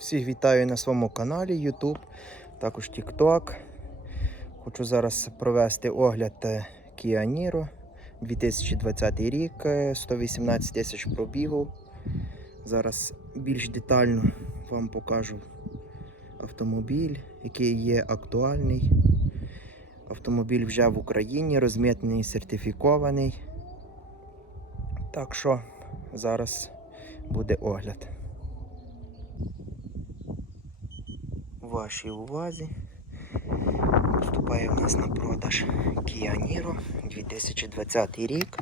Всіх вітаю на своєму каналі YouTube, також TikTok. Хочу зараз провести огляд е, Kia Niro 2020 рік, е, 118 тисяч пробігу. Зараз більш детально вам покажу автомобіль, який є актуальний. Автомобіль вже в Україні, розмітний, сертифікований. Так що зараз буде огляд. Вашій увазі поступає в нас на продаж Kia Niro 2020 рік.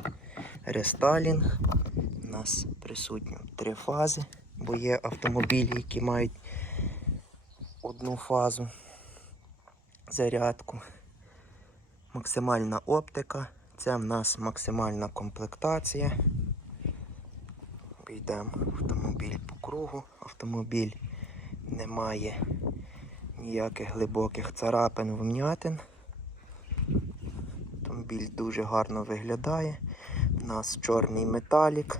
Рестайлінг. У нас присутні три фази, бо є автомобілі, які мають одну фазу зарядку. Максимальна оптика. Це в нас максимальна комплектація. Йдемо автомобіль по кругу. Автомобіль не має ніяких глибоких царапин вм'ятин. Автомобіль дуже гарно виглядає. У нас чорний металік.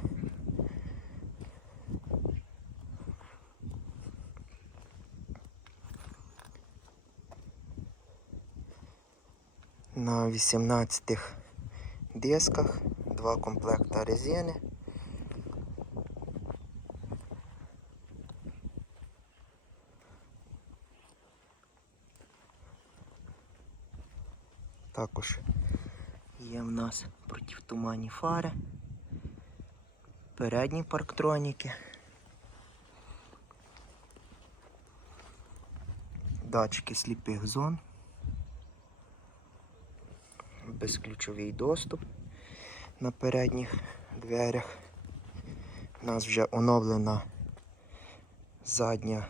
На 18 дисках, два комплекта резини. Також є в нас противтуманні фари, передні парктроніки, датчики сліпих зон, безключовий доступ на передніх дверях. У нас вже оновлена задня,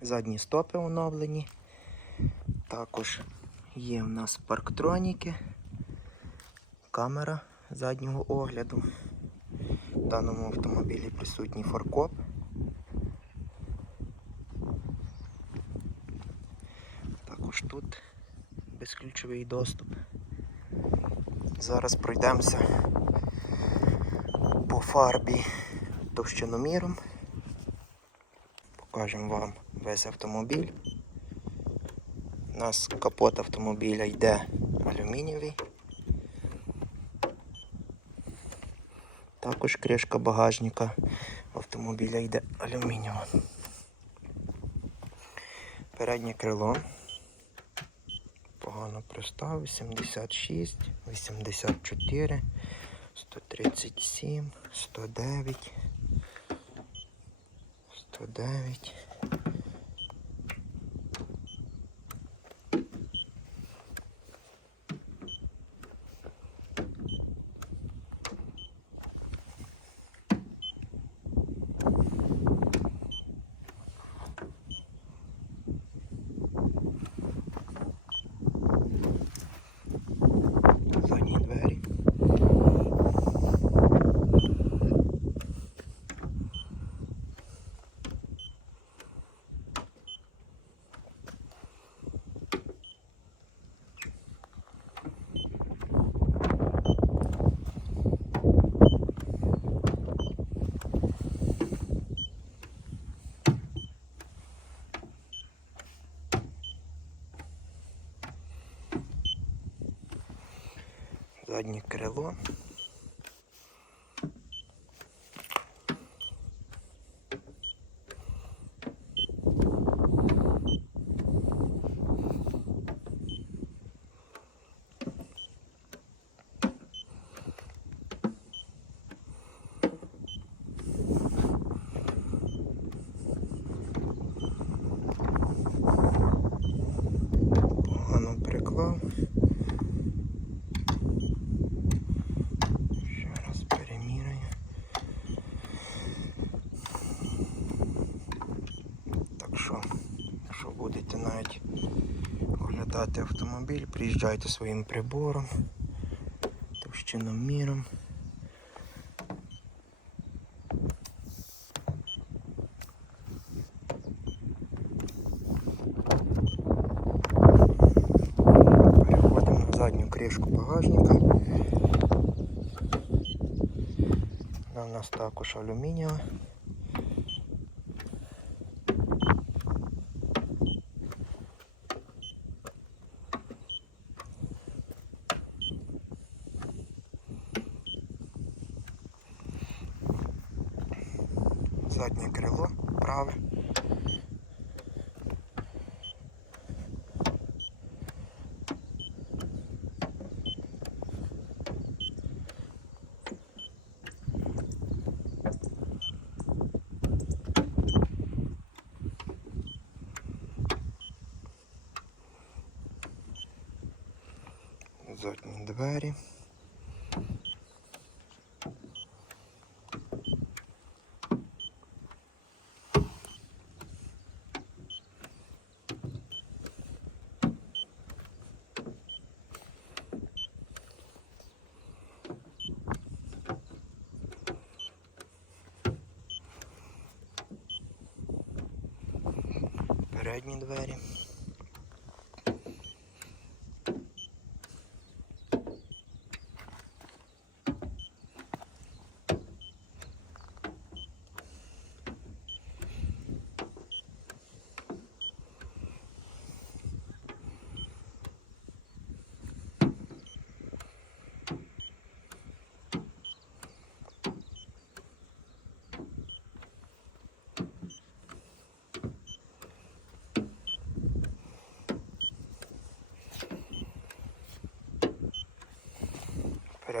задні стопи оновлені. Також Є в нас парктроніки, камера заднього огляду. В даному автомобілі присутній фаркоп. Також тут безключовий доступ. Зараз пройдемося по фарбі товщиноміром. Покажемо вам весь автомобіль. У нас капот автомобіля йде алюмінієвий. Також кришка багажника автомобіля йде алюмінієва. Переднє крило. Погано пристав, 86, 84, 137, 109, 109. задні двері. Заднє крило. Погано приклав. Ще раз переміряю. Так що, якщо будете навіть оглядати автомобіль, приїжджайте своїм прибором, товщиноміром. Переходимо на задню кришку багажника. Вона у нас також алюмінієва. Заднє крило, праве. Задні двері. Передні двері.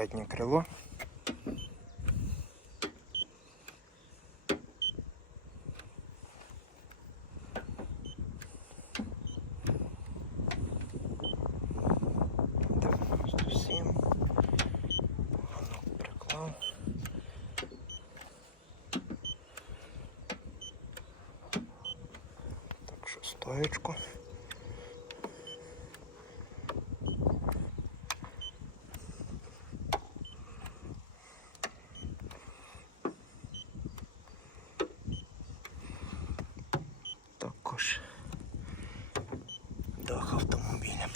Переднє крило. Стоечку. Також дах автомобіля.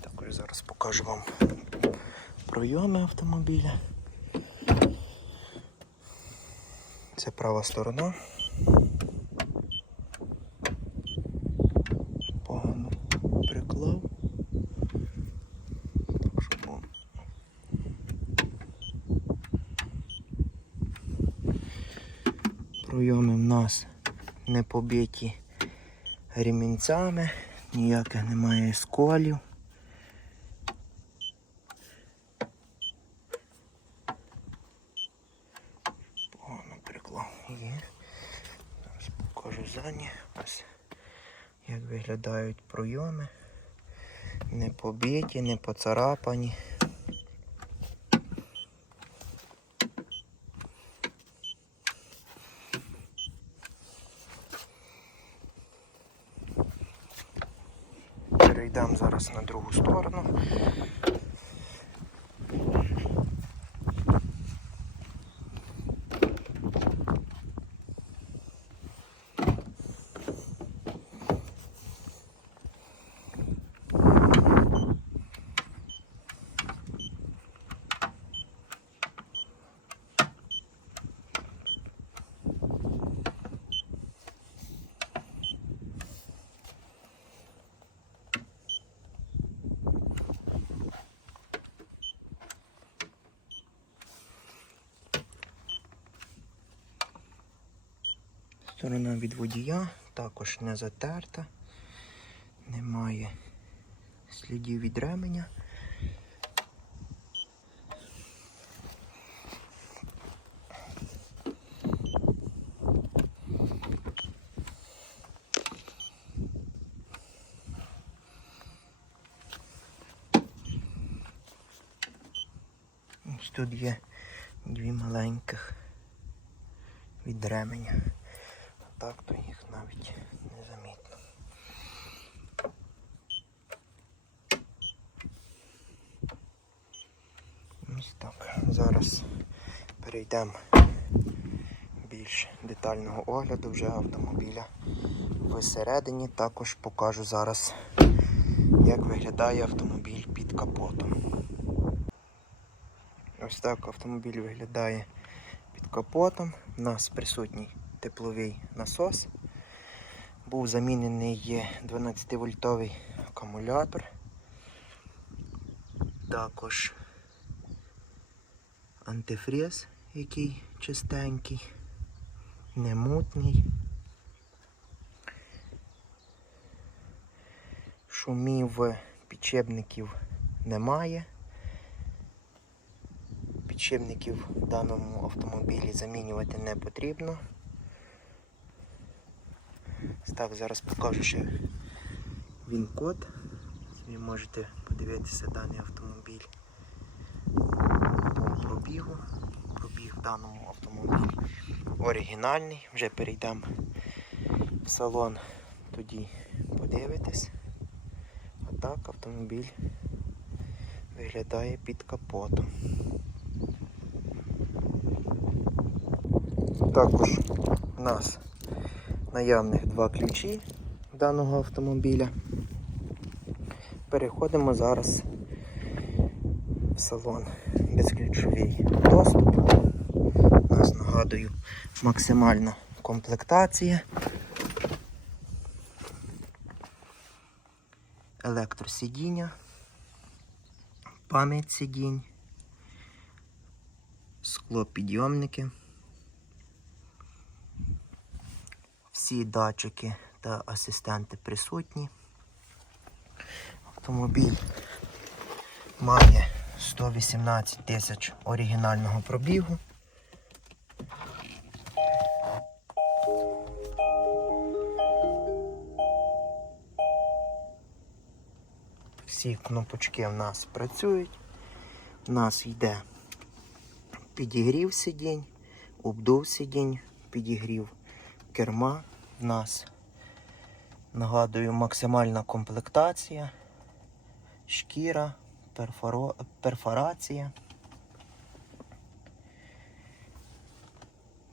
Також зараз покажу вам пройоми автомобіля. Це права сторона. Погано приклав. Пройоми в нас не побиті ремінцями, ніяких немає сколів. Погано приклав є. Зараз покажу задні. Ось як виглядають пройоми. Не побиті, не поцарапані. Перейдемо зараз на другу сторону. Сторона від водія також не затерта, немає слідів від ременя. Ось тут є дві маленьких від ременя. Так то їх навіть не замітно. Ось так. Зараз перейдемо більш детального огляду вже автомобіля всередині. Також покажу зараз, як виглядає автомобіль під капотом. Ось так автомобіль виглядає під капотом. У нас присутній тепловий насос. Був замінений 12-вольтовий акумулятор. Також Антифріз, який чистенький, немутний. Шумів підшипників немає. Підшипників в даному автомобілі замінювати не потрібно. Так, зараз покажу ще він код. Ви можете подивитися даний автомобіль по пробігу. Пробіг даному автомобілі оригінальний. Вже перейдемо в салон, тоді подивитесь. А так автомобіль виглядає під капотом. Також у нас наявних два ключі даного автомобіля. Переходимо зараз в салон безключовий доступ. У нас нагадую максимальна комплектація. Електросидіння, пам'ять сидінь, склопідйомники. Всі датчики та асистенти присутні. Автомобіль має 118 тисяч оригінального пробігу. Всі кнопочки в нас працюють. У нас йде підігрів сидінь, обдув сидінь, підігрів керма. В нас, нагадую, максимальна комплектація, шкіра, перфоро... перфорація.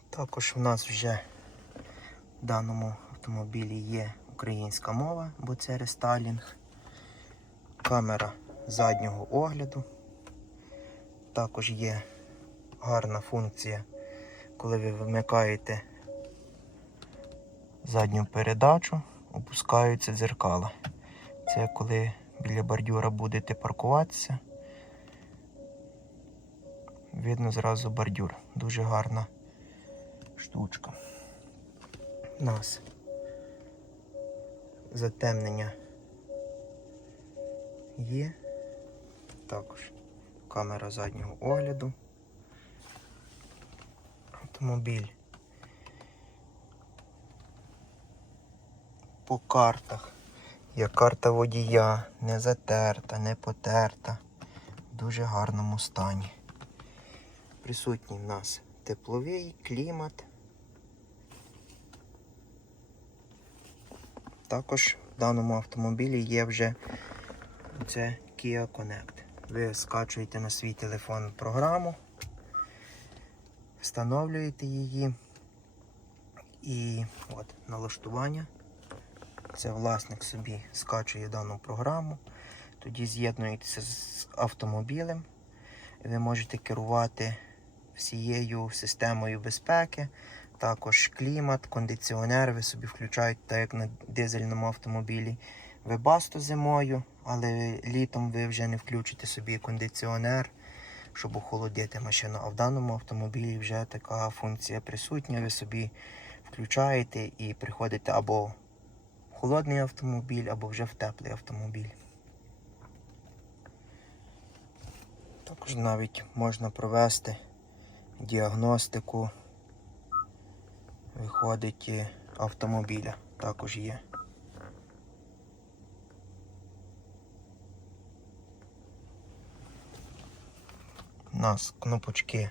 Також в нас вже в даному автомобілі є українська мова, бо це рестайлінг. Камера заднього огляду. Також є гарна функція, коли ви вимикаєте задню передачу, опускаються дзеркала. Це коли біля бордюра будете паркуватися. Видно зразу бордюр. Дуже гарна штучка. У нас затемнення є. Також камера заднього огляду. Автомобіль по картах. Є карта водія, не затерта, не потерта. В дуже гарному стані. Присутній в нас тепловий, клімат. Також в даному автомобілі є вже це Kia Connect. Ви скачуєте на свій телефон програму, встановлюєте її і от налаштування. Це власник собі скачує дану програму, тоді з'єднуєтеся з автомобілем, і ви можете керувати всією системою безпеки, також клімат, кондиціонер, ви собі включаєте, так як на дизельному автомобілі. Вебасто зимою, але літом ви вже не включите собі кондиціонер, щоб охолодити машину. А в даному автомобілі вже така функція присутня. Ви собі включаєте і приходите або холодний автомобіль, або вже в теплий автомобіль. Також навіть можна провести діагностику, виходить автомобіля. Також є. У нас кнопочки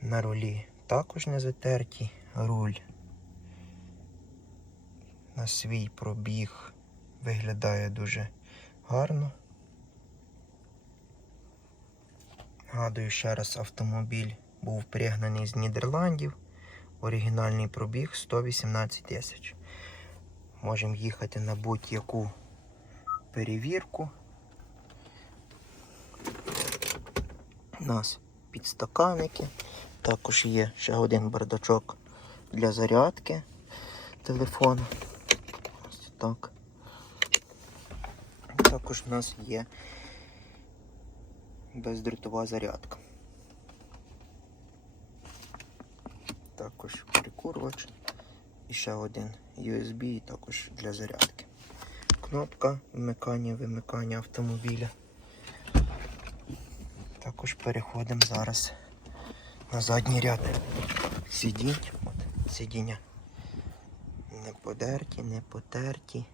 на рулі також не затерті. Руль на свій пробіг виглядає дуже гарно. Гадую ще раз, автомобіль був пригнаний з Нідерландів. Оригінальний пробіг 118 тисяч. Можемо їхати на будь-яку перевірку. У нас підстаканники. Також є ще один бардачок для зарядки телефону. Так. Також у нас є бездротова зарядка. також прикурювач. І ще один USB, і також для зарядки. Кнопка вмикання, вимикання автомобіля. Також переходимо зараз на задній ряд сидінь. От, сидіння подерті, не потерті.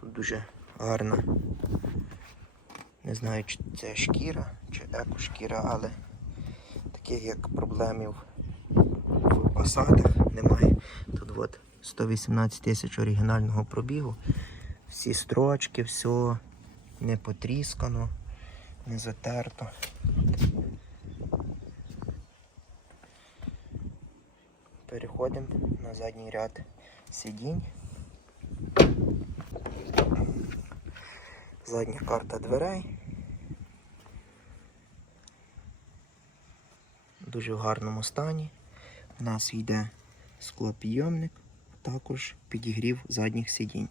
Тут дуже гарна. Не знаю, чи це шкіра, чи екошкіра, але таких як проблемів в посадах немає. Тут от 118 тисяч оригінального пробігу. Всі строчки, все не потріскано, не затерто. Переходимо на задній ряд сидінь. Задня карта дверей. Дуже в гарному стані. У нас йде склопідйомник, також підігрів задніх сидінь.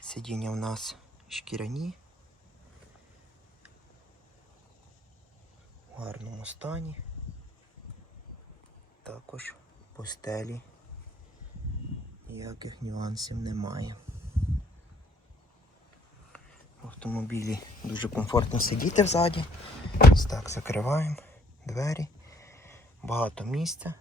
Сидіння у нас шкіряні. В гарному стані. Також по стелі ніяких нюансів немає. В автомобілі дуже комфортно сидіти взаді. Ось так закриваємо двері. Багато місця.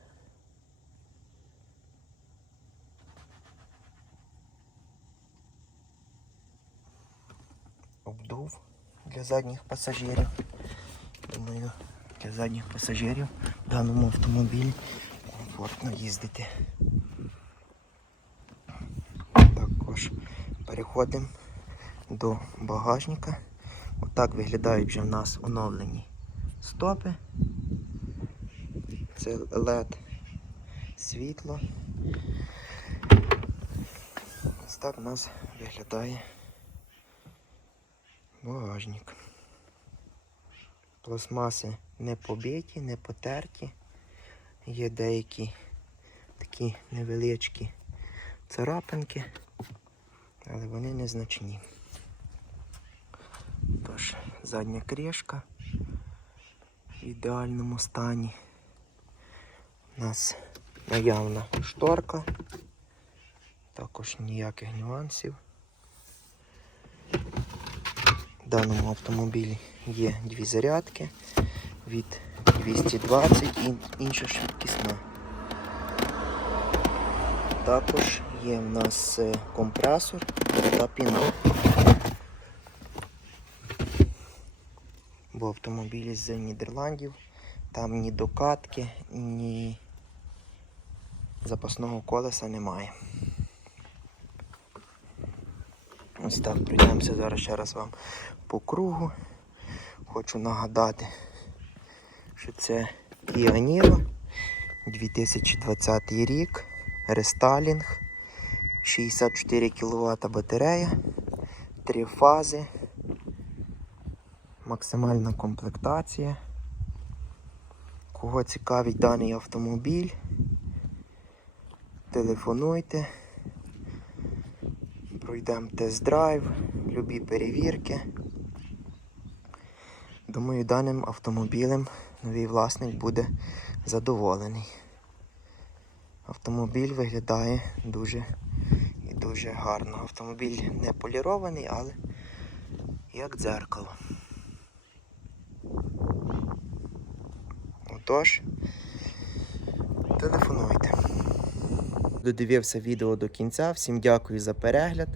Обдув для задніх пасажирів. Думаю, для задніх пасажирів даному автомобілі комфортно їздити. Також переходимо до багажника. Отак виглядають вже в нас оновлені стопи. Це LED світло. Ось так у нас виглядає багажник. Пластмаси не побиті, не потерті. Є деякі такі невеличкі царапинки, але вони незначні. Тож, задня кришка в ідеальному стані. У нас наявна шторка, також ніяких нюансів. В даному автомобілі є дві зарядки від 220 і інша швидкісна. Також є в нас е, компресор та піна. Бо автомобілі з Нідерландів, там ні докатки, ні запасного колеса немає. Ось так пройдемося зараз ще раз вам по кругу. Хочу нагадати, що це Kia Niro 2020 рік, рестайлінг, 64 кВт батарея, три фази, максимальна комплектація. Кого цікавить даний автомобіль, телефонуйте, пройдемо тест-драйв, любі перевірки. Думаю, даним автомобілем новий власник буде задоволений. Автомобіль виглядає дуже і дуже гарно. Автомобіль не полірований, але як дзеркало. Отож, телефонуйте. Додивився відео до кінця. Всім дякую за перегляд.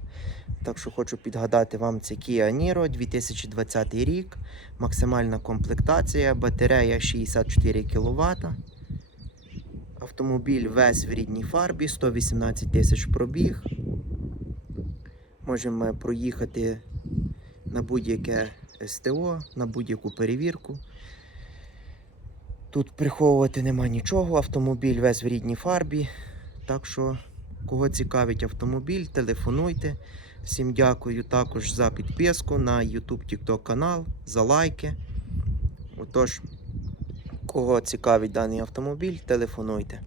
Так що хочу підгадати вам це Kia Niro 2020 рік. Максимальна комплектація, батарея 64 кВт. Автомобіль весь в рідній фарбі, 118 тисяч пробіг. Можемо проїхати на будь-яке СТО, на будь-яку перевірку. Тут приховувати нема нічого, автомобіль весь в рідній фарбі. Так що, кого цікавить автомобіль, телефонуйте. Всім дякую також за підписку на YouTube TikTok канал, за лайки. Отож, кого цікавить даний автомобіль, телефонуйте.